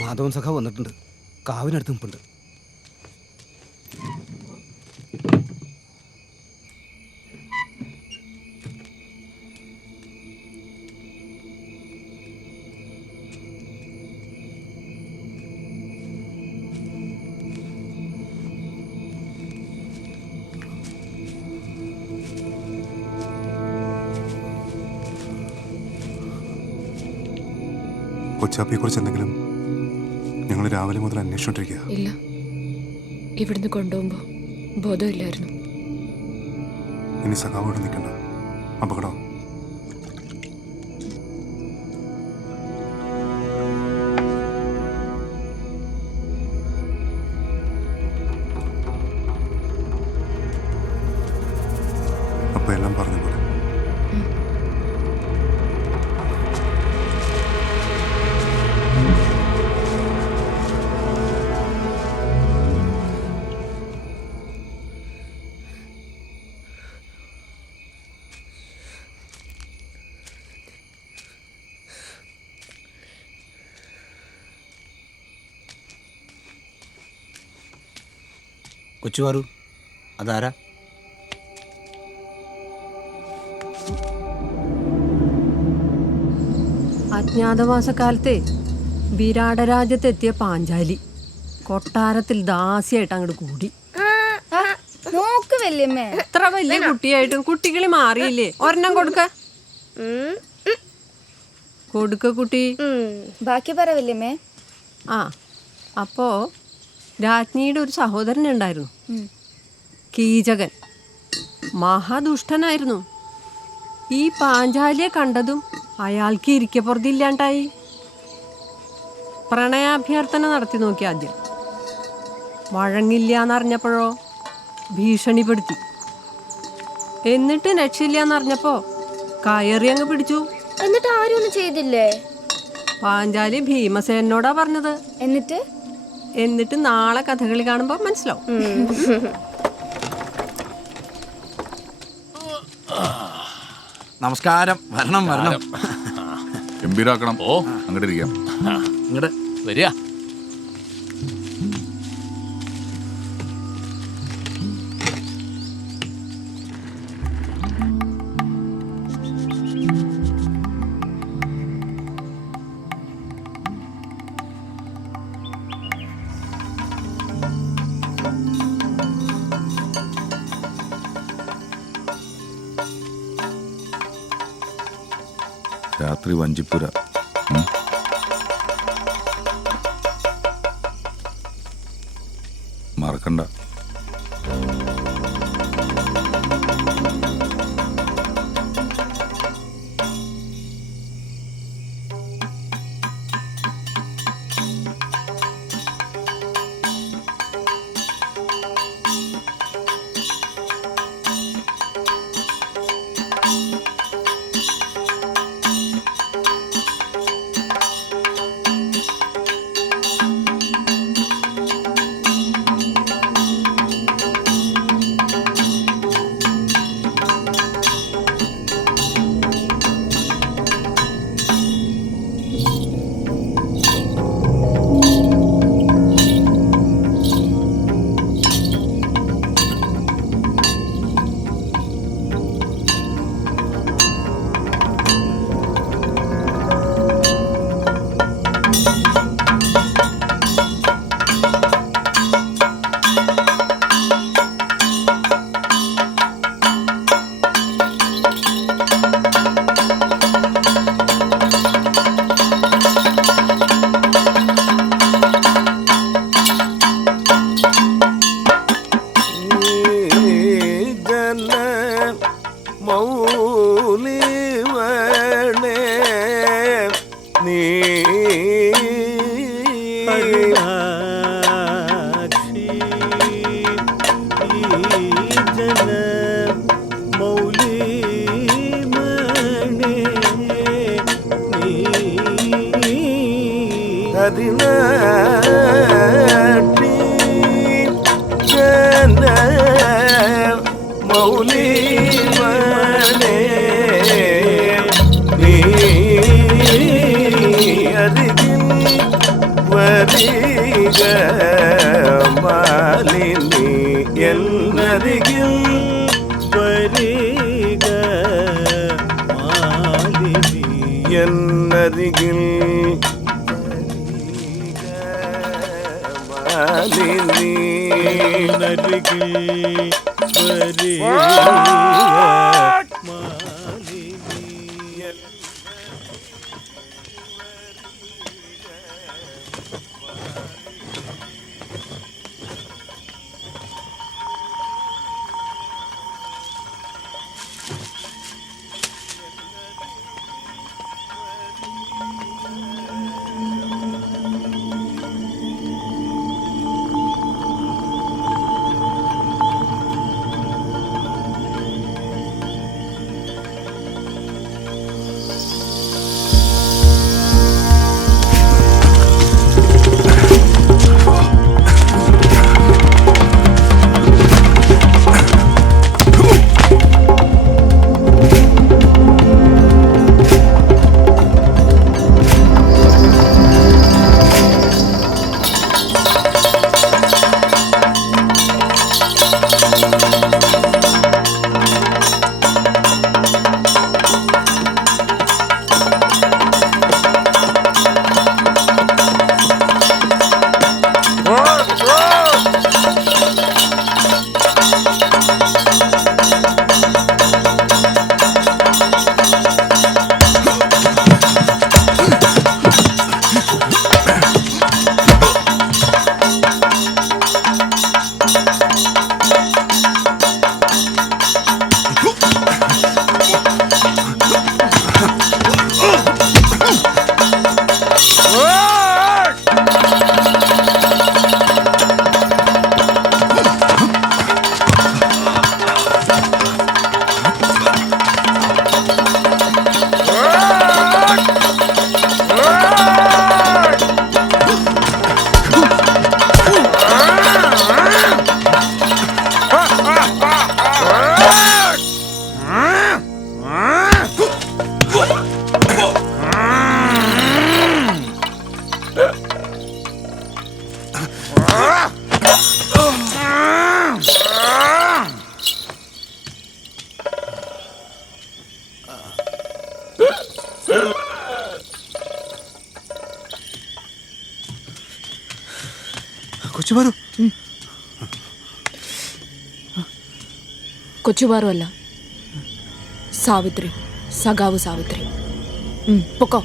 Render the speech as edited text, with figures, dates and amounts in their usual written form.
മാധവൻ സഖ വന്നിട്ടുണ്ട്. കാവിനടുത്ത് നിൽപ്പുണ്ട്. കൊച്ചാപ്പിയെ കുറിച്ച് എന്തെങ്കിലും ഞങ്ങൾ രാവിലെ മുതൽ അന്വേഷിച്ചോണ്ടിരിക്കുക. ഇല്ല, ഇവിടുന്ന് കൊണ്ടുപോകുമ്പോ ബോധമില്ലായിരുന്നു. ഇനി സഖാവോട് നിൽക്കണ്ട, അപകടം. അപ്പൊ എല്ലാം പറഞ്ഞ പോലെ കൊച്ചുവാറു, അതാരാ? അജ്ഞാതവാസക്കാലത്തെ വിരാടരാജ്യത്തെത്തിയ പാഞ്ചാലി കൊട്ടാരത്തിൽ ദാസിയായിട്ട് അങ്ങോട്ട് കൂടി. നോക്ക് വല്യമ്മേ, എത്ര വലിയ കുട്ടിയായിട്ടും കുട്ടികളി മാറിയില്ലേ? ഒരെണ്ണം കൊടുക്ക കുട്ടി. ബാക്കി പറ വല്യമ്മേ. ആ, അപ്പോ രാജ്ഞിയുടെ ഒരു സഹോദരൻ ഉണ്ടായിരുന്നു, കീചകൻ. മഹാദുഷ്ടനായിരുന്നു. ഈ പാഞ്ചാലിയെ കണ്ടതും അയാൾക്ക് ഇരിക്കപ്പുറത്തില്ലാണ്ടായി. പ്രണയാഭ്യർത്ഥന നടത്തി നോക്കി. ആദ്യം വഴങ്ങില്ല എന്നറിഞ്ഞപ്പോഴോ ഭീഷണിപ്പെടുത്തി. എന്നിട്ട് രക്ഷയില്ല എന്നറിഞ്ഞപ്പോ കയറി അങ്ങ് പിടിച്ചു. എന്നിട്ട് ആരും ഒന്നും ചെയ്തില്ലേ? പാഞ്ചാലി ഭീമസേനോടാ പറഞ്ഞത്. എന്നിട്ട് നാളെ കഥകളി കാണുമ്പോ മനസ്സിലാവും. നമസ്കാരം. വരണം വരണം. ഗംഭീരാക്കണം. ഓ, അങ്ങോട്ട് ഇരിക്കാം. ഇങ്ങോട്ട് വരിക. രാത്രി വഞ്ചിപ്പുര. മറക്കണ്ട. Well മാലിനി എന്നരികിൽ വരിക മാലിനി എന്നരികിൽ മാലിനി എന്നരികിൽ വരിക കൊച്ചുമാരു കൊച്ചുപാറു അല്ല, സാവിത്രി, സഖാവ് സാവിത്രി. പൊക്കോ.